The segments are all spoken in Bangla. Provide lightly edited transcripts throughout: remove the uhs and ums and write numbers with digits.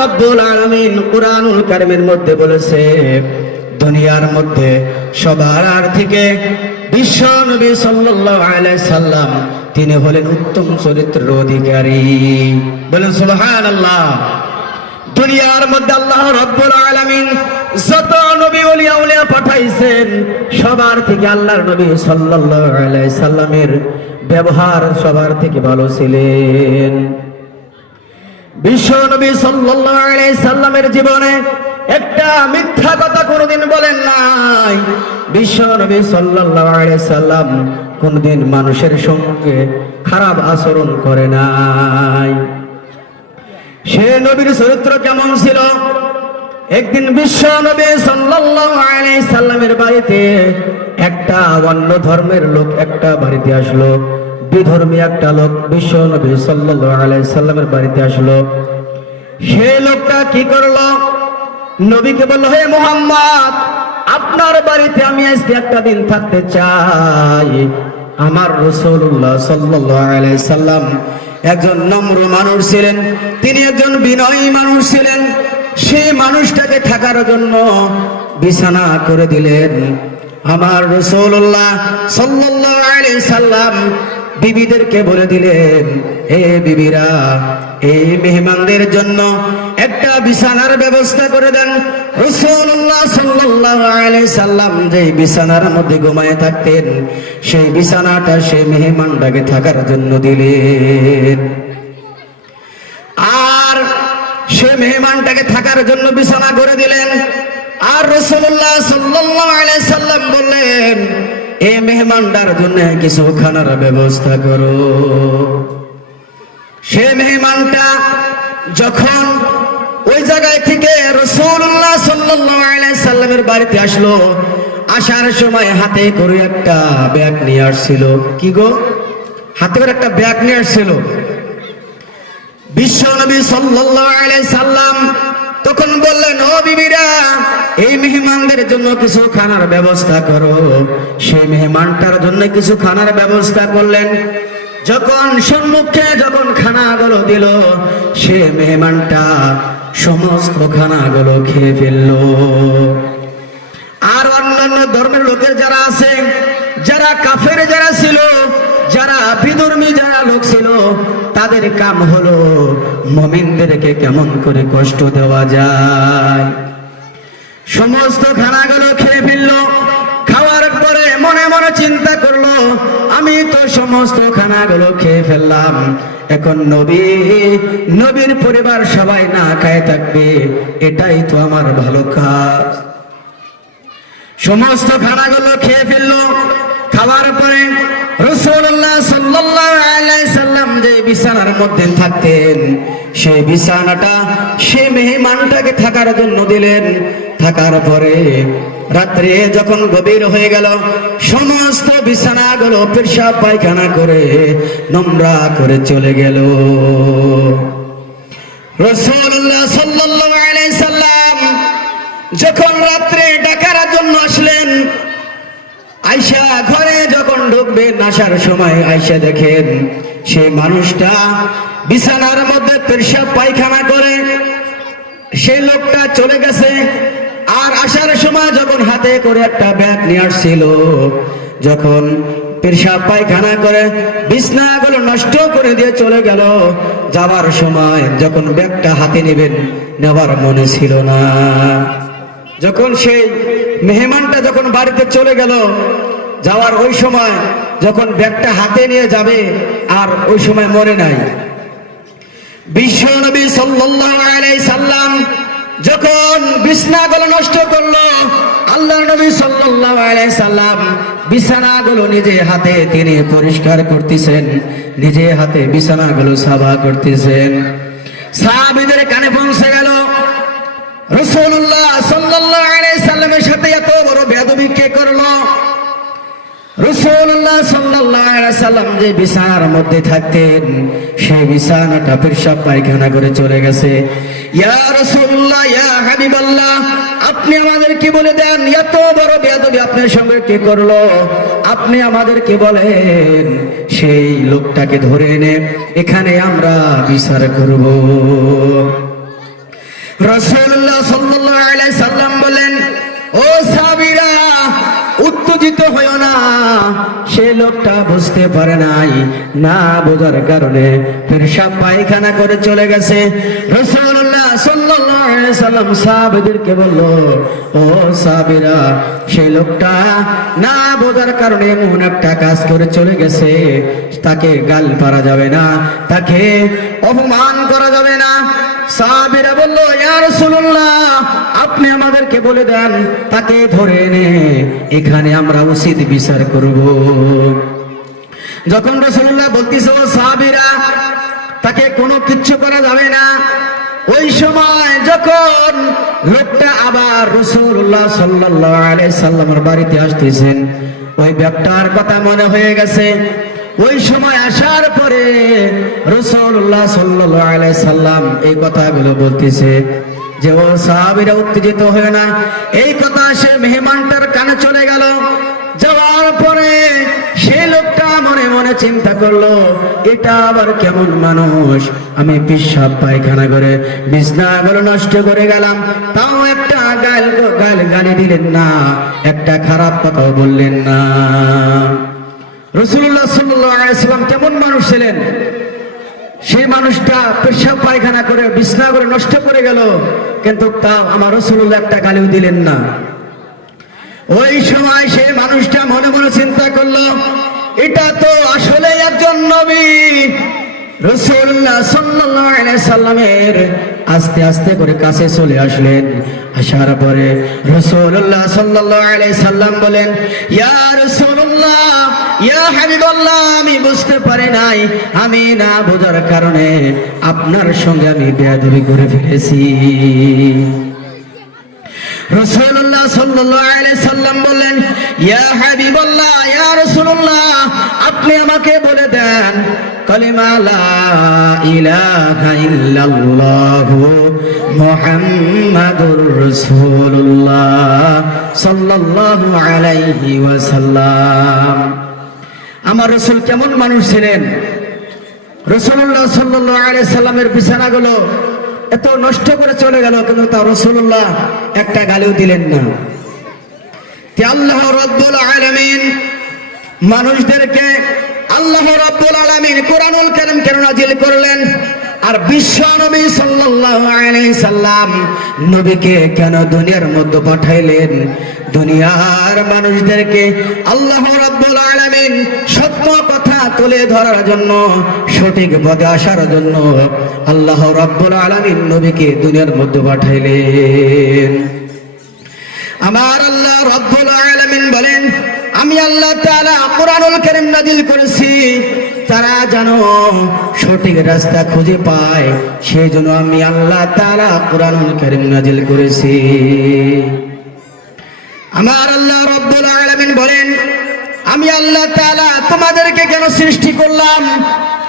রাব্বুল আলামিন কুরআনুল কারীমের মধ্যে বলেছে, দুনিয়ার মধ্যে সবার থেকে বিশ্ব নবী সাল্লাল্লাহু আলাইহি সাল্লাম তিনি হলেন উত্তম চরিত্রের অধিকারী। বলেন সুবহানাল্লাহ। দুনিয়ার মধ্যে আল্লাহ রাব্বুল আলামিন যত নবী ওলিয়া উলিয়া পাঠাইছেন, সবার থেকে আল্লাহর নবী সাল্লাল্লাহু আলাইহি সাল্লামের ব্যবহার সবার থেকে ভালো ছিলেন। বিশ্ব নবী সাল্লাল্লাহু আলাইহি সাল্লামের জীবনে একটা মিথ্যা কথা কোনোদিন বলেন নাই। বিশ্ব নবী সাল্লাল্লাহু আলাইহি সাল্লাম কোনোদিন মানুষের সঙ্গে খারাপ আচরণ করে নাই। সে নবীর চরিত্র কেমন ছিল? একদিন বিশ্ব নবী সাল্লাল্লাহু আলাইহি সাল্লামের বাড়িতে একটা অন্য ধর্মের লোক একটা বাড়িতে আসলো। বিধর্মী একটা লোক বিশ্ব নবী সাল্লাল্লাহু আলাইহি সাল্লামের বাড়িতে আসলো। সেই লোকটা কি করলো? নবীকে বলল, হে মুহাম্মদ, আপনার বাড়িতে আমি আজকে একটা দিন থাকতে চাই। আমার রাসূলুল্লাহ সাল্লাল্লাহু আলাইহি সাল্লাম একজন নম্র মানুষ ছিলেন, তিনি একজন বিনয়ী মানুষ ছিলেন। সেই মানুষটাকে থাকার জন্য বিছানা করে দিলেন। আমার রাসূলুল্লাহ সাল্লাল্লাহু আলাইহি সাল্লাম বিবিদেরকে বলে দিলেন, হে বিবিরা, এই মেহমানদের জন্য একটা বিছানার ব্যবস্থা করে দেন। রাসূলুল্লাহ সাল্লাল্লাহু আলাইহি সাল্লাম যে বিছানার মধ্যে ঘুমায়ে থাকতেন, সেই বিছানাটা সেই মেহমানটাকে থাকার জন্য দিলেন। আর সে মেহমানটাকে থাকার জন্য বিছানা করে দিলেন। আর রাসূলুল্লাহ সাল্লাল্লাহু আলাইহি সাল্লাম বললেন, এই মেহমানটার জন্য কিছু খানার ব্যবস্থা করো। সে মেহমানটা যখন ওই জায়গায় থেকে রাসূলুল্লাহ সাল্লাল্লাহু আলাইহি সাল্লামের বাড়িতে আসলো, আসার সময় হাতে করে একটা ব্যাগ নিয়ে আসছিল। কি গো? হাতে করে একটা ব্যাগ নিয়ে আসছিল। বিশ্ব নবী সাল্লাল্লাহু আলাইহি সাল্লাম তখন বললেন, ও বিবিরা, এই মেহমানদের জন্য কিছু খানার ব্যবস্থা করো। সেই মেহমানটার জন্য কিছু খানার ব্যবস্থা করলেন। যখন সম্মুখে যখন খানাগুলো দিল, সে মেহমানটা সমস্ত খানাগুলো খেয়ে ফেললো। আর অন্যান্য ধর্মের লোকের যারা আছে, যারা কাফের যারা ছিল, যারা বিধর্মী যারা লোক ছিল, তাদের কাম হলো মুমিনদেরকে কেমন করে কষ্ট দেওয়া যায়। সমস্ত খানাগুলো খেয়ে ফেললো। খাওয়ার পরে মনে মনে চিন্তা করলো, আমি তো সমস্ত খানাগুলো খেয়ে ফেললাম, এখন নবীর পরিবার সবাই না খায় থাকবে, এটাই তো আমার ভালো কাজ। সমস্ত খানাগুলো খেয়ে ফেললো। খাওয়ার পরে রাসূলুল্লাহ সাল্লাল্লাহু আলাইহি সাল্লাম যে বিছানার মধ্যে থাকতেন, সেই বিছানাটা সেই মেহমানটাকে থাকার জন্য দিলেন। থাকার পরে রাত্রে যখন গভীর হয়ে গেল, সমস্ত বিছানাগুলো পেশাব পায়খানা করে নোংরা করে চলে গেল। রাসূলুল্লাহ সাল্লাল্লাহু আলাইহি সাল্লাম যখন রাত্রে ডাকার জন্য আসলেন, আয়েশা ঘরে যখন ঢুকবেন, আসার সময় আয়েশা দেখেন সেই মানুষটা বিছানার মধ্যে পেশাব পায়খানা করে সেই লোকটা চলে গেছে। আর আসার সময় যখন হাতে করে একটা ব্যাগ নিয়ে আসছিল, যখন পেশাব পায়খানা করে বিছানাগুলো নষ্ট করে দিয়ে চলে গেল, যাওয়ার সময় যখন ব্যাগটা হাতে নেবার মনে ছিল না। যখন সেই মেহমানটা যখন বাড়িতে চলে গেল, যাওয়ার ওই সময় যখন ব্যাগটা হাতে নিয়ে যাবে, আর ওই সময় মনে নাই। বিশ্ব নবী সাল্লাল্লাহু আলাইহি সাল্লাম যখন বিছানাগুলো নষ্ট করলো, আল্লাহর নবী সাল্লাল্লাহু আলাইহি সাল্লাম বিছানাগুলো নিজে হাতে তিনি পরিষ্কার করতেছেন, নিজে হাতে বিছানাগুলো সাফা করতেছেন। সাহাবীদের কানে পৌঁছে গেল, রাসূলুল্লাহ সাল্লাল্লাহু আলাইহি সাল্লামের সাথে এত বড় বেয়াদবি কে করলো? রাসূলুল্লাহ সাল্লাল্লাহু আলাইহি সাল্লাম যে বিছানার মধ্যে থাকতেন, সেই বিছানাটা পেশাব পায়খানা করে চলে গেছে। ইয়া রাসূলুল্লাহ, ইয়া হাবিবাল্লাহ, আপনি আমাদেরকে বলে দেন এত বড় বেয়াদবি আপনার সঙ্গে কে করলো? আপনি আমাদেরকে বলেন, সেই লোকটাকে ধরে এনে এখানে আমরা বিচার করব। বুঝতে পারে নাই, না বোঝার কারণে পেশাব পায়খানা করে চলে গেছে। রাসূলুল্লাহ সাল্লাল্লাহু আলাইহি সাল্লাম সাহাবীদেরকে বলল, ও সাহাবীরা, সেই লোকটা না বোঝার কারণে এমন একটা কাজ করে চলে গেছে, তাকে গাল পারা যাবে না, তাকে অপমান করা যাবে না। সাহাবীরা বলল, ইয়া রাসূলুল্লাহ, আপনি আমাদেরকে বলে দেন, তাকে ধরে এনে এখানে আমরা উচিত বিচার করব। যখন রাসূলুল্লাহ বলতেছে, ও সাহাবীরা, তাকে কোনো কিচ্ছু করা যাবে না, ওই সময় যখন লোকটা আবার রাসূলুল্লাহ সাল্লাল্লাহু আলাইহি সাল্লামের বাড়িতে আসতেছেন, ওই ব্যক্তির কথা মনে হয়ে গেছে। ওই সময় আসার পরে রাসূলুল্লাহ সাল্লাল্লাহু আলাইহি সাল্লাম এই কথাগুলো বলতেছে যে, ও সাহাবীরা, উত্তেজিত হয়ে না। এই কথা সে মেহমানটার কানে চলে গেল। যাওয়ার পরে সেই লোকটা মনে মনে চিন্তা করলো, এটা আবার কেমন মানুষ, আমি পেশাব পায়খানা করে বিছনাগুলো নষ্ট করে গেলাম, তাও একটা গালি দিলেন না, একটা খারাপ কথাও বললেন না। রাসূলুল্লাহ সাল্লাল্লাহু আলাইহি সাল্লাম কেমন মানুষ ছিলেন? সেই মানুষটা পেশাব পায়খানা করে বিছনাগুলো নষ্ট করে গেল, কিন্তু তাও আমার রাসূলুল্লাহ একটা গালিও দিলেন না। ওই সময় সেই মানুষটা মনে মনে চিন্তা করলো, এটা তো আসলে একজন নবী। রাসূলুল্লাহ সাল্লাল্লাহু আলাইহি সাল্লামের আস্তে আস্তে করে কাছে চলে আসলেন। আসার পরে রাসূলুল্লাহ সাল্লাল্লাহু আলাইহি সাল্লাম বলেন, ইয়া রাসূলুল্লাহ, ইয়া হাবিবাল্লাহ, আমি বুঝতে পারি নাই, আমি না বোঝার কারণে আপনার সঙ্গে আমি বেয়াদবি করে ফেলেছি। রাসূলুল্লাহ সাল্লাল্লাহু আলাইহি সাল্লাম বললেন, ইয়া হাবিবাল্লাহ, ইয়া রাসূলুল্লাহ, আপনি আমাকে বলে দেন, কালিমা লা ইলাহা ইল্লাল্লাহ মুহাম্মাদুর রাসূলুল্লাহ সাল্লাল্লাহু আলাইহি ওয়াসাল্লাম। আমার রাসূল কেমন মানুষ ছিলেন? রাসূলুল্লাহ সাল্লাল্লাহু আলাইহি সাল্লামের বিছানাগুলো এত নষ্ট করে চলে গেল, কিন্তু তা রাসূলুল্লাহ একটা গালিও দিলেন না। আল্লাহ রাব্বুল আলামিন মানুষদেরকে, আল্লাহ রাব্বুল আলামিন কোরআনুল কারীম কেন নাজিল করলেন? আর বিশ্ব নবী সাল্লাল্লাহু আলাইহি সাল্লাম নবীকে কেন দুনিয়ার মধ্যে পাঠাইলেন? দুনিয়ার মানুষদেরকে আল্লাহ রাব্বুল আলামিন সত্য কথা তুলে ধরার জন্য, সঠিক পথে আসার জন্য আল্লাহ রাব্বুল আলামিন নবীকে দুনিয়ার মধ্যে পাঠাইলেন। আমার আল্লাহ রাব্বুল আলামিন বলেন, আমি আল্লাহ তাআলা কোরআনুল কারীম নাজিল করেছি, তারা যেন সঠিক রাস্তা খুঁজে পায়, সেই জন্য আমি আল্লাহ তাআলা কোরআনুল কারীম নাজিল করেছি। আমার আল্লাহ রাব্বুল আলামিন বলেন, আমি আল্লাহ তাআলা তোমাদেরকে কেন সৃষ্টি করলাম,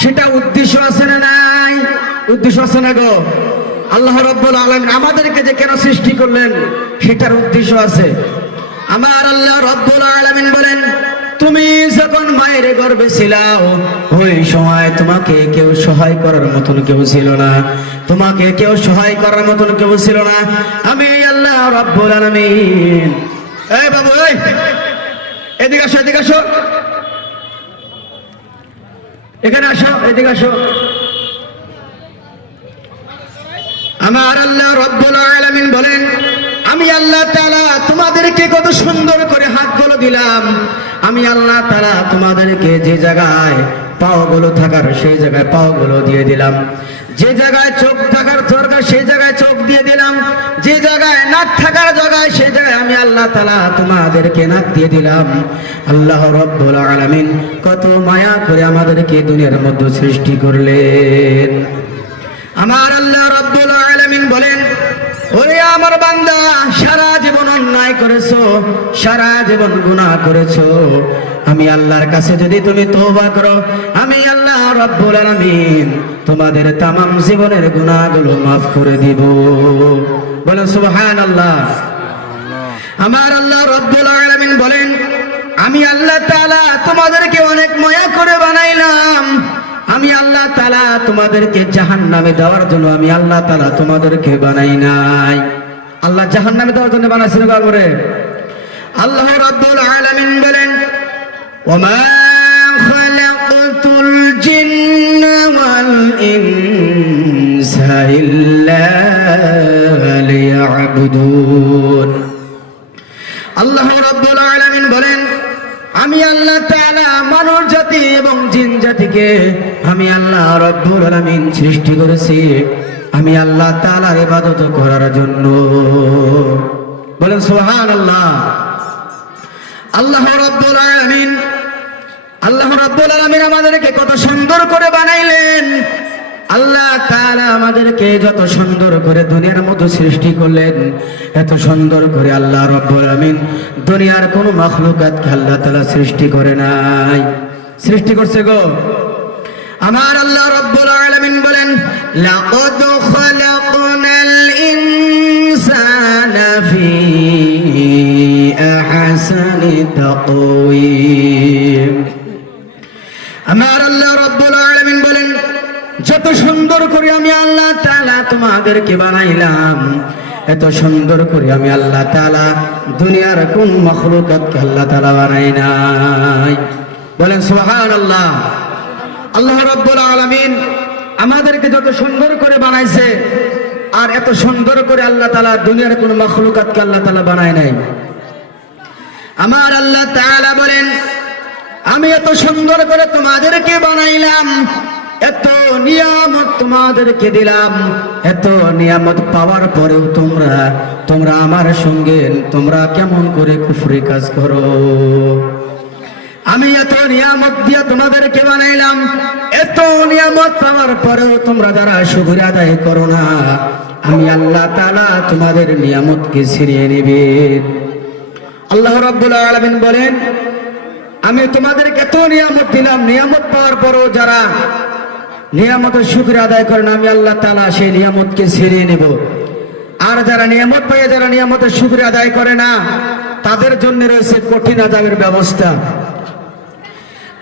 সেটা উদ্দেশ্য আছে না নাই? উদ্দেশ্য আছে না গো? আল্লাহ রাব্বুল আলামিন আমাদেরকে যে কেন সৃষ্টি করলেন, সেটার উদ্দেশ্য আছে। আমার আল্লাহ রাব্বুল আলামিন বলেন, তুমি যখন মায়ের গর্ভে ছিলাও, ওই সময় তোমাকে কেউ সহায় করার মতন কেউ ছিল না, তোমাকে কেউ সহায় করার মতন কেউ ছিল না। আমি আল্লাহ রাব্বুল আলামিন, এই বাবু, এই এদিকে আসো, এদিকে আসো, এখানে আসো, এদিকে আসো। আমার আল্লাহ রাব্বুল আলামিন বলেন, আমি আল্লাহ তাআলা তোমাদেরকে কত সুন্দর করে হাতগুলো দিলাম, আমি আল্লাহ তাআলা তোমাদেরকে যে জায়গায় পাগুলো থাকার সেই জায়গায় পাগুলো দিয়ে দিলাম, যে জায়গায় চোখ থাকার দরকার সেই জায়গায় চোখ দিয়ে দিলাম, যে জায়গায় নাক থাকার জায়গায় সেই জায়গায় আমি আল্লাহ তাআলা তোমাদেরকে নাক দিয়ে দিলাম। আল্লাহ রাব্বুল আলামিন কত মায়া করে আমাদেরকে দুনিয়ার মধ্যে সৃষ্টি করলেন। আমার আল্লাহ রাব্বুল আলামিন বলেন, ওরে আমার বান্দা, সারা জীবন অন্যায় করেছো, সারা জীবন গুনাহ করেছো, আমি আল্লাহর কাছে যদি তুমি তওবা করো, আমি আল্লাহ রাব্বুল আলামিন তোমাদের तमाम জীবনের গুনাহগুলো maaf করে দিব। বলেন সুবহানাল্লাহ। আমার আল্লাহ রাব্বুল আলামিন বলেন, আমি আল্লাহ তাআলা তোমাদেরকে অনেক মায়া করে বানাইলাম, আমি আল্লাহ তাআলা তোমাদেরকে জাহান্নামে দেওয়ার জন্য আমি আল্লাহ তাআলা তোমাদেরকে বানাই নাই। আল্লাহ জাহান্নামে দেওয়ার জন্য বানাইছেন বাবুরে। আল্লাহ রাব্বুল আলামিন বলেন, ওয়া মা খালাকতুল জিন্না ওয়াল ইনসা ইল্লা লিয়াবুদুন। আল্লাহ রাব্বুল আলামিন বলেন, আমি আল্লাহ তাআলা মানব জাতি এবং জিন জাতিকে আমি আল্লাহ রাব্বুল আলামিন সৃষ্টি করেছি আমি আল্লাহ তাআলার ইবাদত করার জন্য। বলেন সুবহানাল্লাহ। আল্লাহ রাব্বুল আলামিন আমাদেরকে কত সুন্দর করে বানাইলেন। আল্লাহ তাআলা আমাদেরকে যত সুন্দর করে দুনিয়ার মধ্যে সৃষ্টি করলেন, এত সুন্দর করে আল্লাহ রাব্বুল আলামিন দুনিয়ার কোন মাখলুকাতকে আল্লাহ তাআলা সৃষ্টি করে নাই, সৃষ্টি করছে গো। আমার আল্লাহ রাব্বুল আলামিন বলেন, লাকাদ খালাকনাল ইনসানা ফি আহসানি তাকওয়িম। আমার আল্লাহ রাব্বুল আলামিন বলেন, যত সুন্দর করে আমি আল্লাহ তাআলা তোমাদেরকে বানাইলাম, এত সুন্দর করে আমি আল্লাহ তাআলা দুনিয়ার কোন মাখলুকাতকে আল্লাহ তাআলা বানাই নাই। বলেন সুবহানাল্লাহ। আল্লাহ রাব্বুল আলামিন আমাদেরকে যত সুন্দর করে বানাইছে, আর এত সুন্দর করে আল্লাহ তাআলা দুনিয়ার কোন মাখলুকাতকে আল্লাহ তাআলা বানায় নাই। আমার আল্লাহ তাআলা বলেন, আমি এত সুন্দর করে তোমাদেরকে বানাইলাম, এত নিয়ামত তোমাদেরকে দিলাম, এত নিয়ামত পাওয়ার পরেও তোমরা আমার সঙ্গে তোমরা কেমন করে কুফরি কাজ করো। আমি এত নিয়ামত দিয়ে তোমাদেরকে বানাইলাম, এত নিয়ামত পাওয়ার পরেও তোমরা যারা শুকর আদায় করো না, আমি আল্লাহ তাআলা তোমাদের নিয়ামতকে ছিনিয়ে নেবে। আল্লাহ রাব্বুল আলামিন বলেন, আমি তোমাদেরকে এত নিয়ামত দিলাম, নিয়ামত পাওয়ার পরেও যারা নিয়ামতের শুকর আদায় করে না, আমি আল্লাহ তাআলা সেই নিয়ামতকে ছিনিয়ে নেব। আর যারা নিয়ামত পেয়ে যারা নিয়ামতের শুকর আদায় করে না, তাদের জন্য রয়েছে কঠিন আযাবের ব্যবস্থা।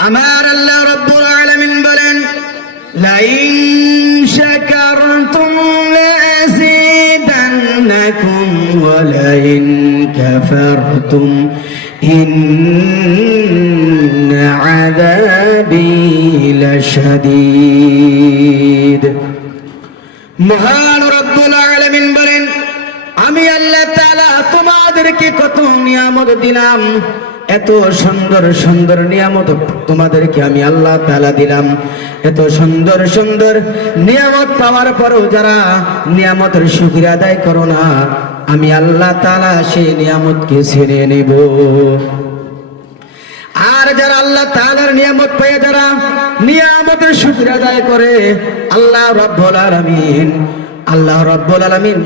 আমার আল্লাহ রাব্বুল আলামিন বলেন, লাইন শাকারতুম লাযিদান্নাকুম ওয়া লাইন কাফারতুম ইন্না আযাবি লাশাদীদ। মহান রব্বুল আলামিন বলেন, আমি আল্লাহ তাআলা তোমাদেরকে কত নিয়ামত দিলাম, এত সুন্দর সুন্দর নিয়ামত তোমাদেরকে আমি আল্লাহ তাআলা দিলাম। এত সুন্দর সুন্দর নিয়ামত পাওয়ার পরও যারা নিয়ামতের শুকর আদায় করো না, আমি আল্লাহ তাআলা সেই নিয়ামতকে ছিনিয়ে নেব। আর যারা আল্লাহ তাআলার নিয়ামত পেয়ে যারা নিয়ামতের শুকর আদায় করে, আল্লাহ রাব্বুল আলামিন